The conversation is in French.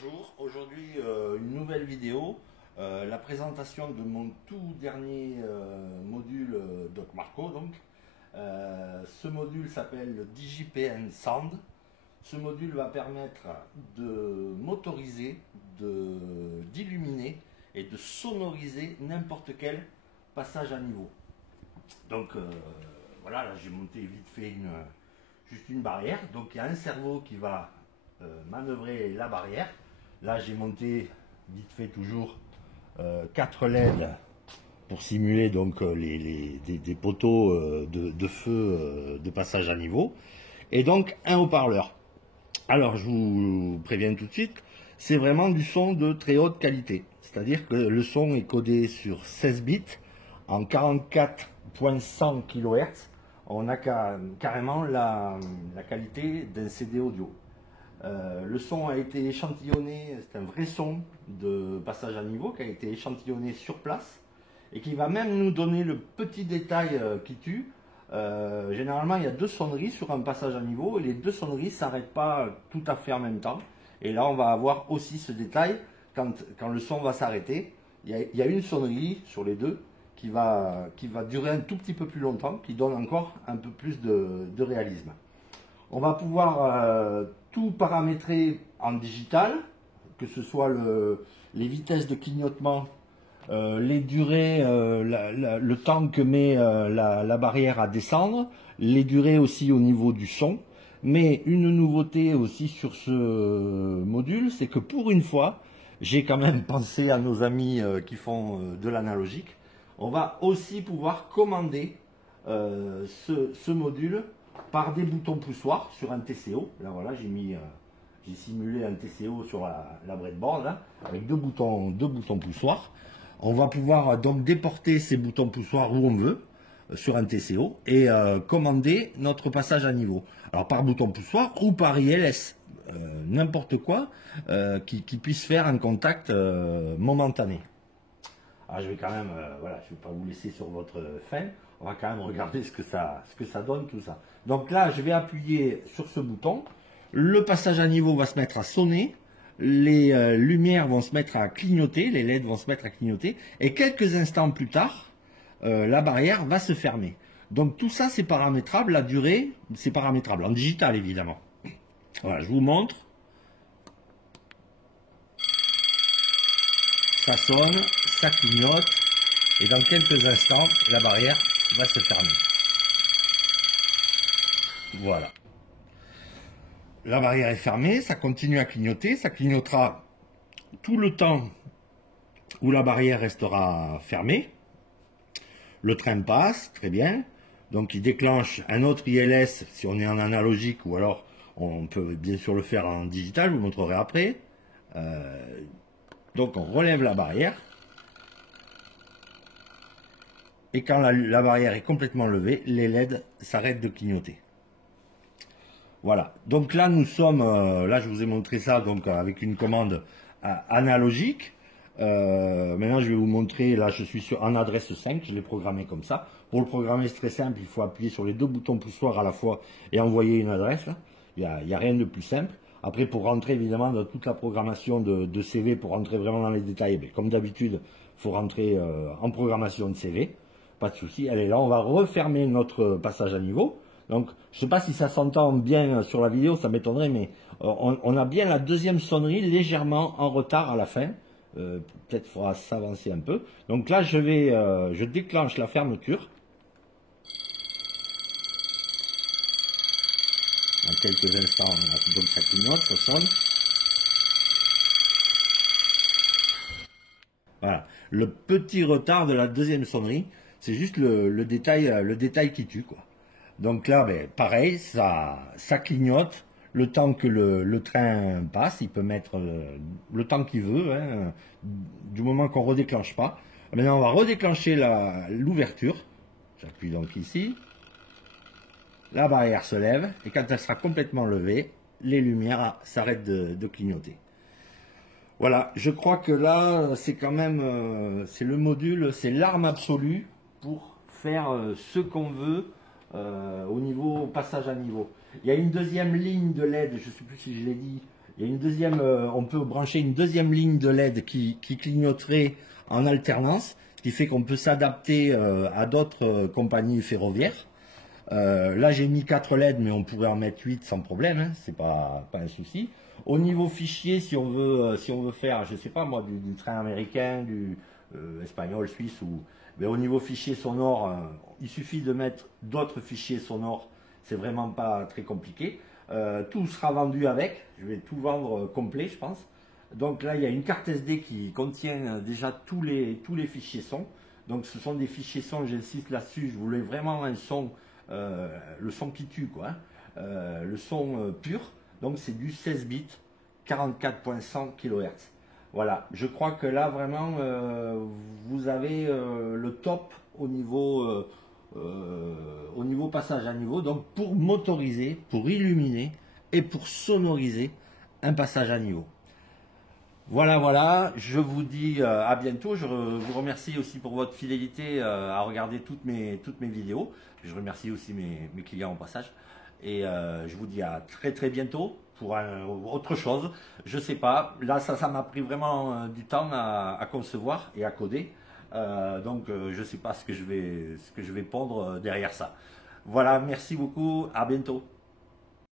Bonjour, aujourd'hui une nouvelle vidéo, la présentation de mon tout dernier module Doc Marco. Ce module s'appelle le DigiPN Sound. Ce module va permettre de motoriser, d'illuminer et de sonoriser n'importe quel passage à niveau. Voilà, là j'ai monté vite fait juste une barrière. Donc il y a un cerveau qui va manœuvrer la barrière. Là j'ai monté vite fait toujours 4 LED pour simuler donc des poteaux de feu de passage à niveau, et donc un haut-parleur. Alors je vous préviens tout de suite, c'est vraiment du son de très haute qualité, c'est-à-dire que le son est codé sur 16 bits en 44.100 kHz. On a carrément la qualité d'un CD audio. Le son a été échantillonné, c'est un vrai son de passage à niveau qui a été échantillonné sur place et qui va même nous donner le petit détail qui tue. Généralement il y a 2 sonneries sur un passage à niveau et les 2 sonneries ne s'arrêtent pas tout à fait en même temps, et là on va avoir aussi ce détail quand le son va s'arrêter. Il y a une sonnerie sur les 2 qui va durer un tout petit peu plus longtemps, qui donne encore un peu plus de réalisme. On va pouvoir tout paramétrer en digital, que ce soit les vitesses de clignotement, les durées, le temps que met la barrière à descendre, les durées aussi au niveau du son. Mais une nouveauté aussi sur ce module, c'est que pour une fois, j'ai quand même pensé à nos amis qui font de l'analogique. On va aussi pouvoir commander ce module par des boutons poussoirs sur un TCO. Là voilà, j'ai simulé un TCO sur la breadboard là, avec deux boutons poussoirs. On va pouvoir donc déporter ces boutons poussoirs où on veut sur un TCO et commander notre passage à niveau. Alors par bouton poussoir ou par ILS, n'importe quoi qui puisse faire un contact momentané. Alors je vais quand même, voilà, je ne vais pas vous laisser sur votre faim. On va quand même regarder ce que ça donne, tout ça. Donc là, je vais appuyer sur ce bouton. Le passage à niveau va se mettre à sonner. Les lumières vont se mettre à clignoter. Les LED vont se mettre à clignoter. Et quelques instants plus tard, la barrière va se fermer. Donc tout ça, c'est paramétrable. La durée, c'est paramétrable. En digital, évidemment. Voilà, je vous montre. Ça sonne, ça clignote. Et dans quelques instants, la barrière va se fermer. Voilà. La barrière est fermée, ça continue à clignoter, ça clignotera tout le temps où la barrière restera fermée. Le train passe, très bien. Donc il déclenche un autre ILS si on est en analogique, ou alors on peut bien sûr le faire en digital, je vous montrerai après. Donc on relève la barrière. Et quand la barrière est complètement levée, les LED s'arrêtent de clignoter. Voilà. Donc là, nous sommes, là je vous ai montré ça donc avec une commande analogique. Maintenant, je vais vous montrer, là je suis en adresse 5, je l'ai programmé comme ça. Pour le programmer, c'est très simple, il faut appuyer sur les 2 boutons poussoirs à la fois et envoyer une adresse. Là. Il n'y a rien de plus simple. Après, pour rentrer évidemment dans toute la programmation de CV, pour rentrer vraiment dans les détails, comme d'habitude, il faut rentrer en programmation de CV. Pas de souci, elle est là. On va refermer notre passage à niveau. Donc, je ne sais pas si ça s'entend bien sur la vidéo, ça m'étonnerait, mais on a bien la deuxième sonnerie légèrement en retard à la fin. Peut-être qu'il faudra s'avancer un peu. Donc là, je déclenche la fermeture. En quelques instants, donc ça clignote, ça sonne. Voilà. Le petit retard de la deuxième sonnerie, c'est juste le détail qui tue, quoi. Donc là, pareil, ça clignote le temps que le train passe. Il peut mettre le temps qu'il veut, hein, du moment qu'on ne redéclenche pas. Maintenant, on va redéclencher l'ouverture. J'appuie donc ici. La barrière se lève et quand elle sera complètement levée, les lumières s'arrêtent de clignoter. Voilà, je crois que là, c'est quand même, c'est le module, c'est l'arme absolue pour faire ce qu'on veut au niveau passage à niveau. Il y a une deuxième ligne de LED, je ne sais plus si je l'ai dit, Il y a une deuxième, on peut brancher une deuxième ligne de LED qui clignoterait en alternance, ce qui fait qu'on peut s'adapter à d'autres compagnies ferroviaires. Là j'ai mis 4 LED, mais on pourrait en mettre 8 sans problème, hein, c'est pas un souci. Au niveau fichier, si on veut faire, je sais pas moi, du train américain, du espagnol, suisse, mais au niveau fichier sonore, il suffit de mettre d'autres fichiers sonores, c'est vraiment pas très compliqué. Tout sera vendu avec, je vais tout vendre complet, je pense. Donc là, il y a une carte SD qui contient déjà tous les fichiers son. Donc ce sont des fichiers son, j'insiste là-dessus, je voulais vraiment un son, le son qui tue, quoi, hein. Le son pur. Donc c'est du 16 bits, 44.100 kHz. Voilà, je crois que là vraiment vous avez le top au niveau passage à niveau. Donc pour motoriser, pour illuminer et pour sonoriser un passage à niveau. Voilà, voilà, je vous dis à bientôt. Je vous remercie aussi pour votre fidélité à regarder toutes mes vidéos. Je remercie aussi mes clients au passage. Et je vous dis à très bientôt pour autre chose. Je sais pas, là ça m'a pris vraiment du temps à concevoir et à coder. Donc je sais pas ce que je vais pondre derrière ça. Voilà, merci beaucoup, à bientôt.